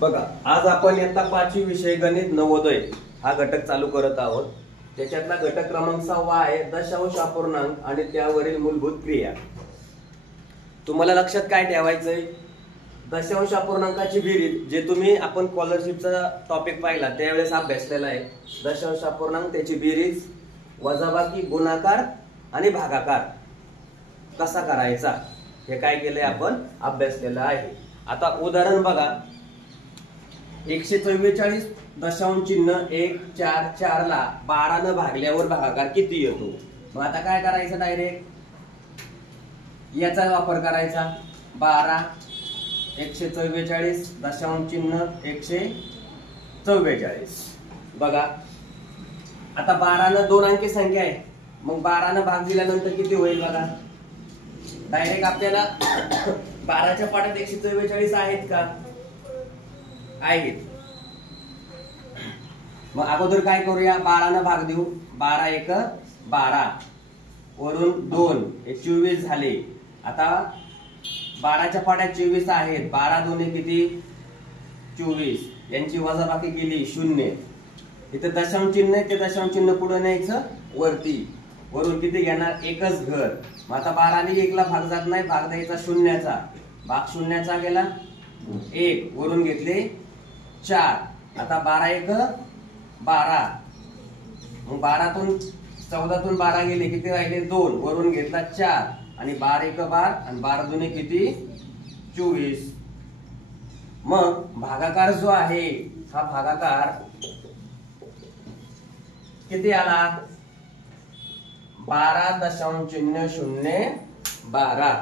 बघा, आज आपण इयत्ता 5वी विषय गणित नवोदय हा घटक चालू करत आहोत। त्याच्यातला घटक क्रमांक 6 आहे दशांश अपूर्णांक आणि त्यावरील मूलभूत क्रिया। तुम्हाला लक्षात काय ठेवायचंय, दशांश अपूर्णांकाची बेरीज जे तुम्ही आपण स्कॉलरशिपचा टॉपिक पाहिला त्यावेळेस अभ्यासलेला आहे। दशांश अपूर्णांक त्याची बेरीज, वजाबाकी, गुणाकार आणि भागाकार कसा करायचा हे काय केलंय आपण अभ्यासलेलं आहे। आता उदाहरण बघा, 144.144 ला 12 न भागल्यावर भागाकार किती येतो। मग आता काय करायचं, डायरेक्ट याचा वापर करायचा। 12 144 दशांश चिन्ह 144। बघा आता 12 न 2 अंकी संख्या आहे, मग 12 न भाग दिल्यानंतर किती होईल बघा। डायरेक्ट आपल्याला 12च्या पाड्यात 144 आहेत का, आहेत। मग अगोदर काय करूया, 12 न भाग देऊ। 12 1 12 वरून 2 हे 24 झाले। आता 12च्या पाड्यात 24 आहेत, 12 2 किती 24, यांची वजाबाकी केली 0। इथे दशांश चिन्ह आहे, ते दशांश चिन्ह पुढे न्यायचं वरती, वरून किती घेणार एकच घर। मग आता 12 ने 1 ला भाग जात नाही, भाग द्यायचा शून्याचा, भाग शून्याचा गेला 1, वरून घेतले 4। आता 12 1 12, मग 12 तून 14 तून 12 गेले, किती राहिले 2, वरून घेतला 4 आणि 12 1 12 आणि 12 2 किती 24। मग भागाकार जो आहे हा भागाकार किती आला, 12.012,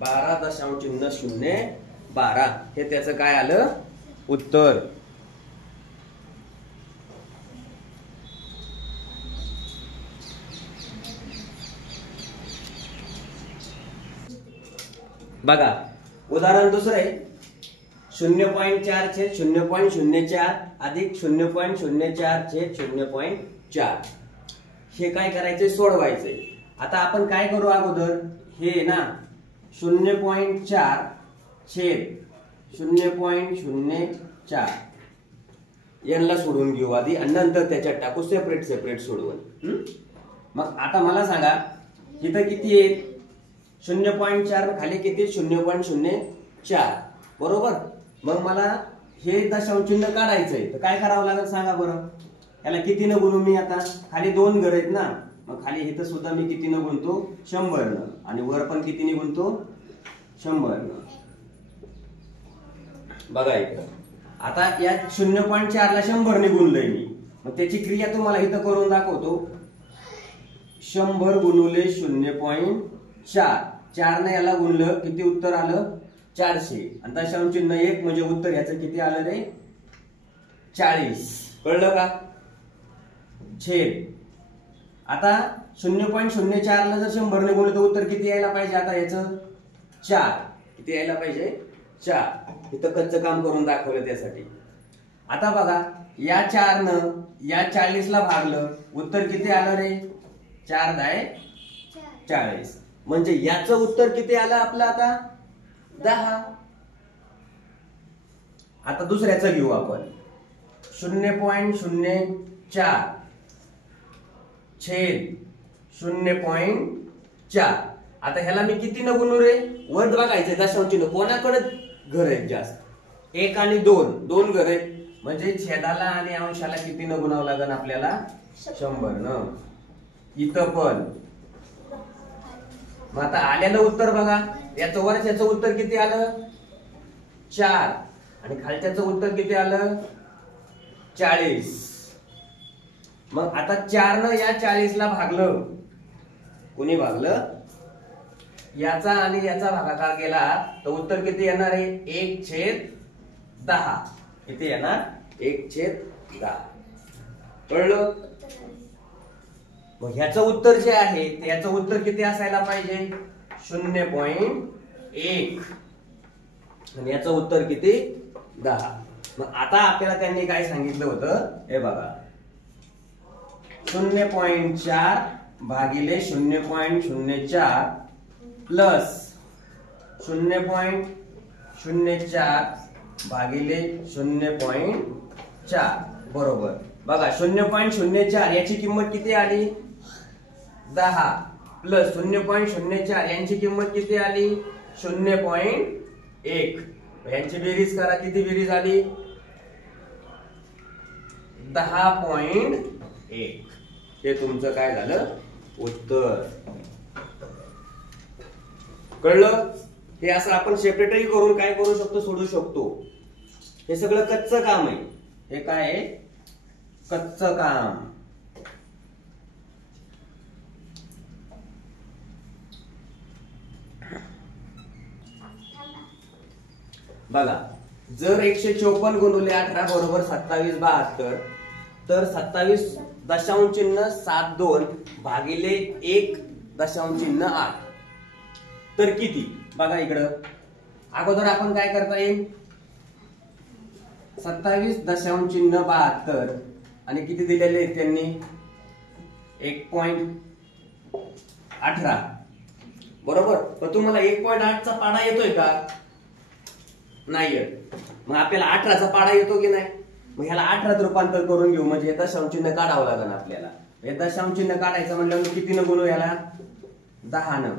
12.012 हे त्याचं काय आलं उत्तर। बघा उदाहरण दुसरे, 0.4 छेद 0.04 अधिक 0.04 छेद 0.4 हे काय करायचे, सोडवायचे। आता आपण काय करू, अगोदर हे ना 0.4 छेद 0.04 यांना सोडून घेऊ आधी आणि नंतर त्याच्यात टाकू सेपरेट सेपरेट सोडवून। मग आता मला सांगा इथं किती आहे, 0.4 खाली किती 0.04 बरोबर। मग मला हे दशांश चिन्ह काढायचंय, तर काय करावं लागेल सांगा बरं। याला किती न गुणू मी, आता खाली 2 घर आहेत ना, मग खाली इथं सुद्धा मी किती न गुणतो 100 न, आणि वर पण किती ने गुणतो 100 न। बघा इकडं आता या 0.4 ला 100 ने गुणलंय मी, मग त्याची क्रिया तुम्हाला इथं करून दाखवतो। 100 गुणुले 0.4, 4 ने याला गुणलं किती उत्तर आलं 400, आणि दशांश चिन्ह 1 म्हणजे उत्तर याचं किती आलं रे 40, कळलं का। छेद आता 0.04 ला जर 100 ने गुणलं तर उत्तर किती यायला पाहिजे, आता याचं 4 किती यायला पाहिजे 4। इथं कच्चं काम करून दाखवलं त्यासाठी। आता बघा या 4 न या 40 ला भागलं, उत्तर किती आलं रे 4 दाय 40, म्हणजे याचं उत्तर किती आलं आपलं आता 10। आता दुसऱ्याचं घेऊ आपण, 0.04 छेद 0.4। आता ह्याला मी किती न गुणू रे, वर बघायचं दशांश चिन्ह कोणाकडे घर आहेत जास्त, 1 आणि 2 घर आहेत, म्हणजे छेदाला आणि अंशाला किती न गुणावं लागेल आपल्याला 100 न। इथं पण मग आता आलेलं उत्तर बघा, याचं वरच्याचं उत्तर किती आलं 4 आणि खालच्याचं उत्तर किती आलं 40। मग आता 4 न या 40 ला भागलं, कोणी भागलं याचा आणि याचा भागाकार केला तर उत्तर किती येणार आहे 1/10, किती येणार 1/10, कळलं। मग ह्याचं उत्तर जे आहे याचं उत्तर किती असायला पाहिजे 0.1 आणि याचं उत्तर किती 10। मग आता आपल्याला त्यांनी काय सांगितलं होतं, हे बघा 0.4 भागिले 0.04 प्लस 0.04 भागिले 0.4 बरोबर. बघा 0.04 याची किंमत किती आली 10 प्लस 0.04 यांची किंमत किती आली 0.1. यांची बेरीज करा, किती बेरीज आली 10.1. हे तुमचं काय झालं उत्तर. कळलं. हे असं आपण सेपरेटही करून काय करू शकतो सोडू शकतो. हे सगळं कच्चं काम आहे. हे काय आहे कच्चं काम. बघा जर 154 गुणिले 18 बरोबर 2772 तर 27.72 भागिले 1.8 तर किती. बघा इकडं अगोदर आपण काय करता येईल 27.72 आणि किती दिलेले आहेत त्यांनी 1.18 बरोबर. पण तुम्हाला 1.8 चा पाडा येतोय का नाही येत. मग आपल्याला 18 चा पाडा येतो की नाही. मग ह्याला 18 रूपांतर करून घेऊ म्हणजे दशांश चिन्ह काढावं लागेल आपल्याला. हे दशांश चिन्ह काढायचं म्हणल्यावर किती न गुणू याला 10 न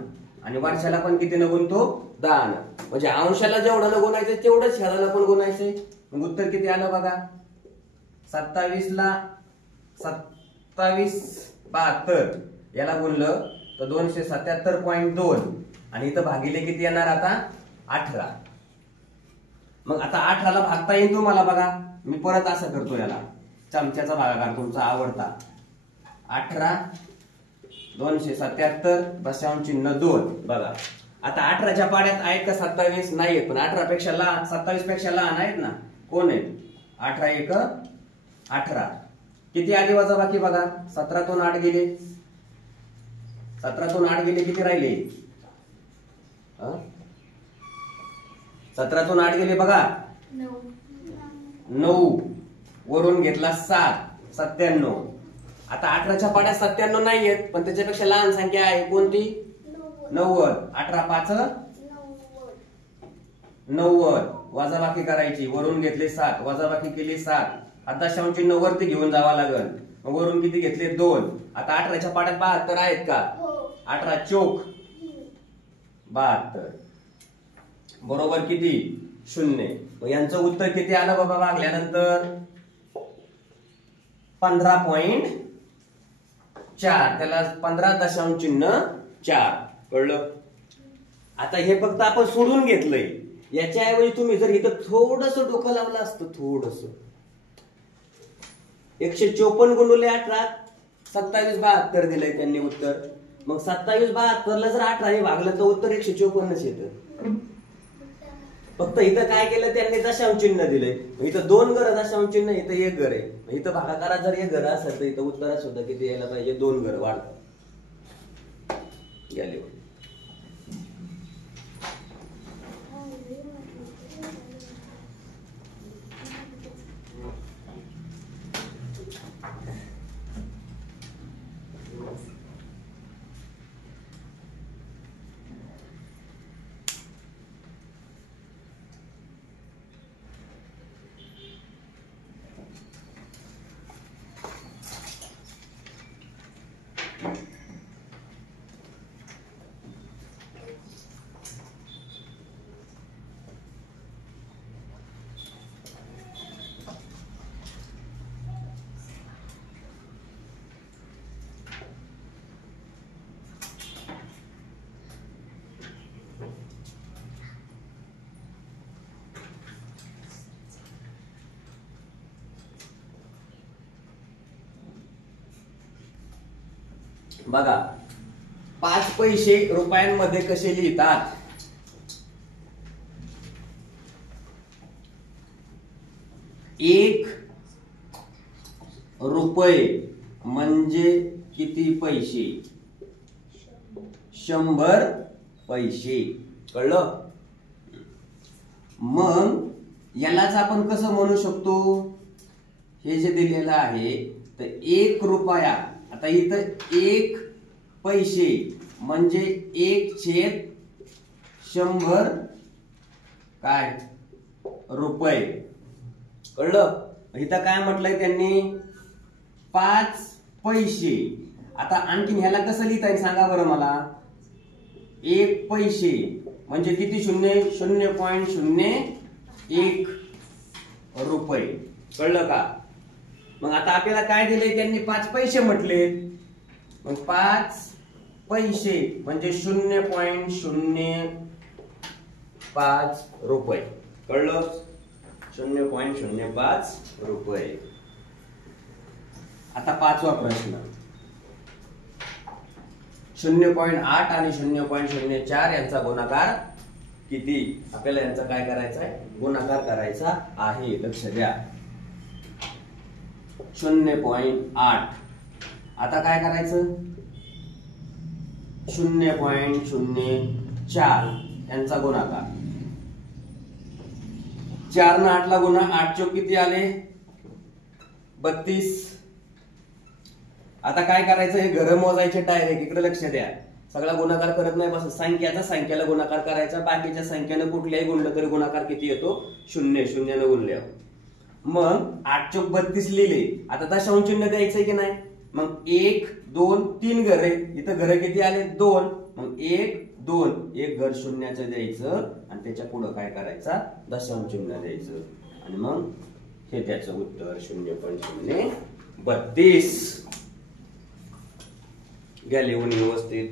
आणि वर्षाला पण किती न गुणतो 10 न. म्हणजे अंशाला जेवढं न गुणायचं तेवढंच ह्याला पण गुणायचंय. मग उत्तर किती आलं बघा 27 ला 2772 याला गुणलं तर 277.2 आणि इथं भागिले किती येणार आता 18. मग आता 18 ला भागता येईल तुम्हाला. बघा मी परत असं करतो याला चमच्याचा भागाकार तुमचा आवडता 18 277.2. बघा आता 18च्या पाड्यात आहेत का 27 नाहीत पण 18 पेक्षा लहान 27 पेक्षा लहान आहेत ना. कोण आहेत 18 1 18. किती आली वजा बाकी बघा 17 तून 8 गेले 17 तून 8 गेले किती राहिले 17 तून 8 गेले बघा 9 वरून घेतला 7 97. आता 18च्या पाड्यात 97 नाहीयेत पण त्याच्यापेक्षा लहान संख्या आहे कोणती 90. 18 5 90 वजाबाकी करायची वरून घेतले 7 वजाबाकी केली 7. आता दशांश चिन्ह वरती घेऊन जावा लागल. वरून किती घेतले 2. आता 18च्या पाड्यात 72 आहेत का 18 चोक 72 बरोबर किती 0. मग यांचं उत्तर किती आलं बाबा भागल्यानंतर 15.4. त्याला 15.4 कळलं. आता हे फक्त आपण सोडून घेतलंय. याच्याऐवजी तुम्ही जर इथं थोडस डोकं लावलं असतं थोडस 154 गुणिले 18 2772 दिलंय त्यांनी उत्तर. मग 2772 ला जर 18 हे भागलं तर उत्तर 154 येतं. फक्त इथं काय केलं त्यांनी दशांश चिन्ह दिलंय. इथं 2 घर दशांश चिन्ह इथं 1 घर आहे. इथं भागाकारात जर 1 घर असेल तर इथं उत्तरात सुद्धा किती यायला पाहिजे 2 घर वाढतं. गेले बघा 5 पैसे रुपयांमध्ये कसे लिहितात. 1 रुपये म्हणजे किती पैसे 100 पैसे. कळलं. मग यालाच आपण कसं म्हणू शकतो हे जे दिलेलं आहे तर 1 रुपया. आता इथं 1 पैसे म्हणजे 1/100 काय रुपये. कळलं? इथं काय म्हटलंय त्यांनी 5 पैसे. आता आणखीन ह्याला कसं लिहिता येईल सांगा बरं मला. 1 पैसे म्हणजे किती शून्य? 0.01 रुपये. कळलं का? मग आता आपल्याला काय दिले त्यांनी? 5 पैसे म्हटले. मग 5 पैसे म्हणजे 0.05 रुपये. कळलं? 0.05 रुपये. आता 5वा प्रश्न. 0.8 आणि 0.04 यांचा गुणाकार किती? आपल्याला यांचा काय करायचा आहे? गुणाकार करायचा आहे. लक्ष द्या. 0.8. आता काय करायचं? 0.04 यांचा गुणाकार. 4 न 8 ला गुणा. 8 चोक किती आले? 32. आता काय करायचं? हे घर मोजायचे डायरेक्ट. इकडे लक्ष द्या. सगळा गुणाकार करत नाही बस. संख्याचा संख्याला गुणाकार करायचा. बाकीच्या संख्येने कुठल्याही गुणलं तरी गुणाकार किती येतो? 0. 0 ने गुणल्यावर मग 8 चोक 32 लिहिले. आता दशांश चिन्ह द्यायचंय की नाही? मग 1 2 3 घर आहे. इथं घर किती आले? 2. मग 1 2 एक घर शून्याचं द्यायचं आणि त्याच्या पुढे काय करायचा? दशांश चिन्ह द्यायचं. आणि मग हे त्याचं उत्तर 0.032. घ्या लिहून व्यवस्थित.